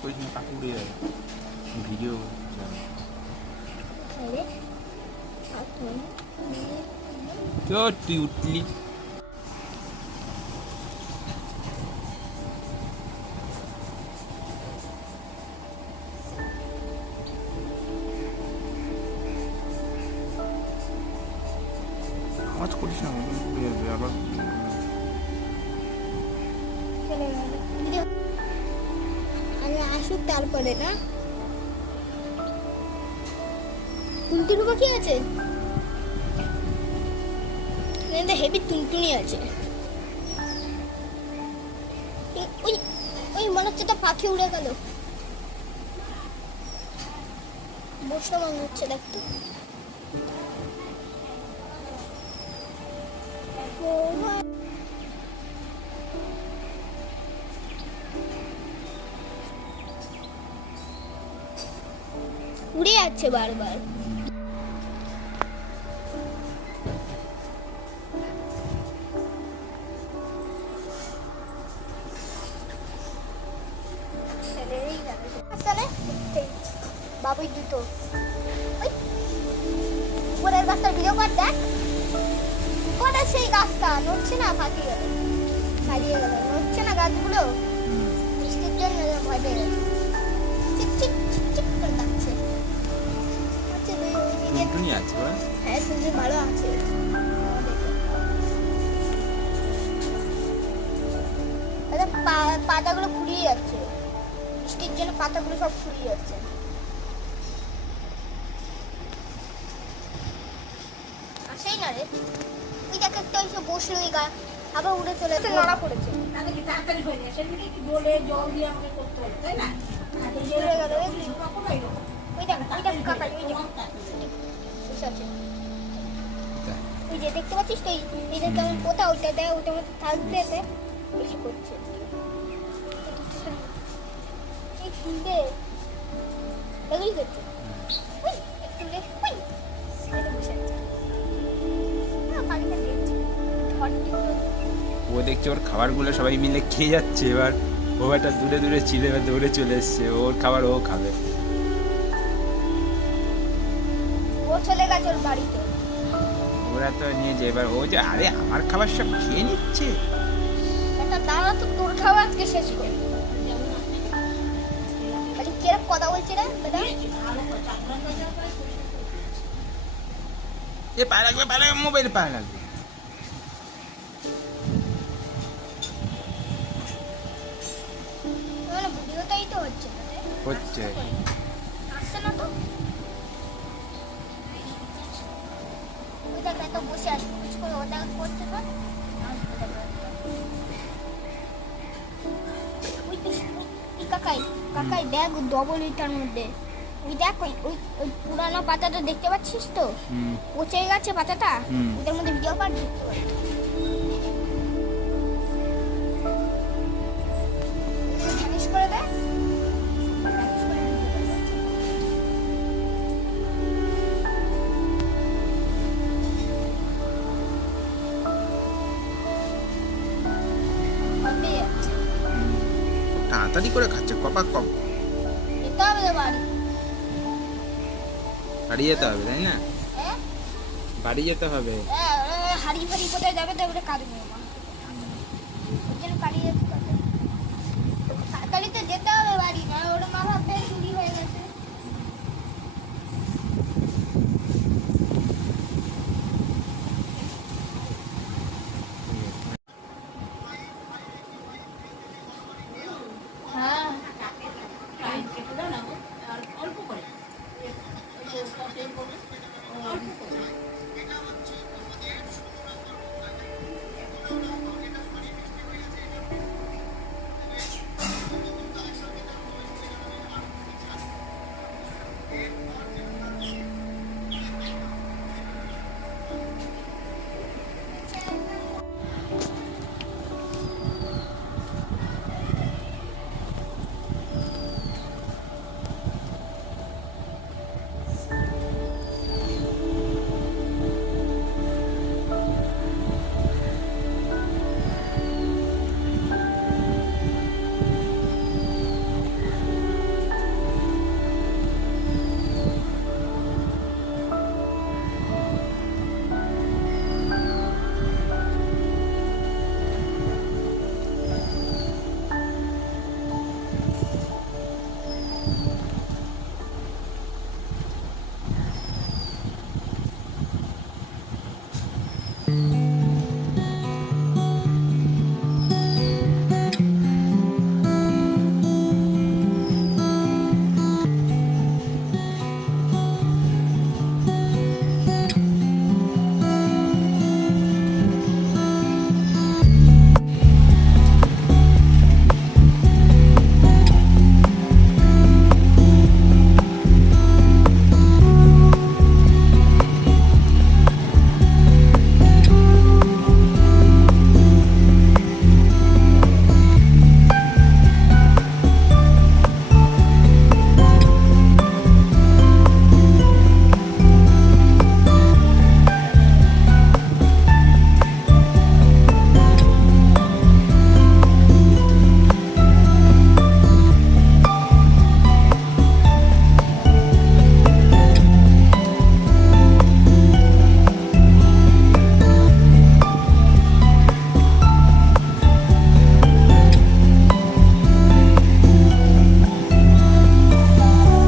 করিস না কাকু উড়ে যাবে ভিডিও আরে এখন তো তুই উঠলি আওয়াজ করিস আগে আসুক তারপরে না। টুনটুনি পাখি আছে? এখানে হেভি টুনটুনি আছে। ওই ওই মনে হচ্ছে তো পাখি উড়ে গেল। বসে মনে হচ্ছে দেখতে। উড়ে যাচ্ছে বারবার। বাবুই দুটো। উপরের দেখ। সেই গাছটা? নড়ছে না হারিয়ে গেল। নড়ছে না গাছগুলো? বৃষ্টির জন্য ভয় পেয়ে গেছে। আছে হ্যাঁ? শুনতে ভালো আছে। আচ্ছা, পাতাগুলো ফুরিয়ে যাচ্ছে। বৃষ্টির জন্য পাতাগুলো সব ফুরিয়ে যাচ্ছে। আসেই না রে। ওই দেখ একটা এসে বসল ওই গা আবার উড়ে চলে যাচ্ছে লড়া পড়েছে। তাহলে কি তাড়াতাড়ি হয়ে যায় সেদিকে কি বলে জল দিয়ে আমাকে করতে হবে তাই না? ওই দেখ ওই দেখ কাকাই ওই দেখ। বসে আছে। ওই যে দেখতে পাচ্ছিস তো এই- যে কেমন পোতা ওইটা দেয় ওইটার মধ্যে থাকবে বেশি করছে। এই এগুলি করছে একটু তো ও দেখছে ওর খাবারগুলো সবাই মিলে খেয়ে যাচ্ছে এবার ও একটা দূরে দূরে চিলে এবার দৌড়ে চলে এসছে ওর খাবার ও খাবে। চলে গেছে ওর বাড়িতে। ওরা তো নিয়ে যে এবার ও যে আরে আমার খাবার সব খেয়ে নিচ্ছে। একটা দাঁড়া তো তোর খাবার আজকে শেষ করে আরে কীরকম কথা বলছে রে এ পায়ে লাগবে পায়ে লাগবে মোবাইল পায়ে লাগবে। ভিডিওটাই তো হচ্ছে হচ্ছে। আসছে না তো? এত বসে আছে। কিছু করে ওটা করতে পার? ওই তো ওই কাকাই। কাকাই দেখ ডবল ইটার মধ্যে। ওই দেখ ওই ওই ওই পুরানো পাতাটা দেখতে পাচ্ছিস তো? পচে গেছে পাতাটা। ওটার মধ্যে ভিডিও পার। দেখতে তাড়াতাড়ি করে খাচ্ছে কপাক কপ বাড়ি। যেতে হবে তাই না? হ্যাঁ? বাড়ি যেতে হবে। হ্যাঁ, হাড়ি ফাড়ি কোথায় যাবে তো ওটা পারবে তাড়াতাড়ি তো যেতে হবে বাড়ি না ওর মা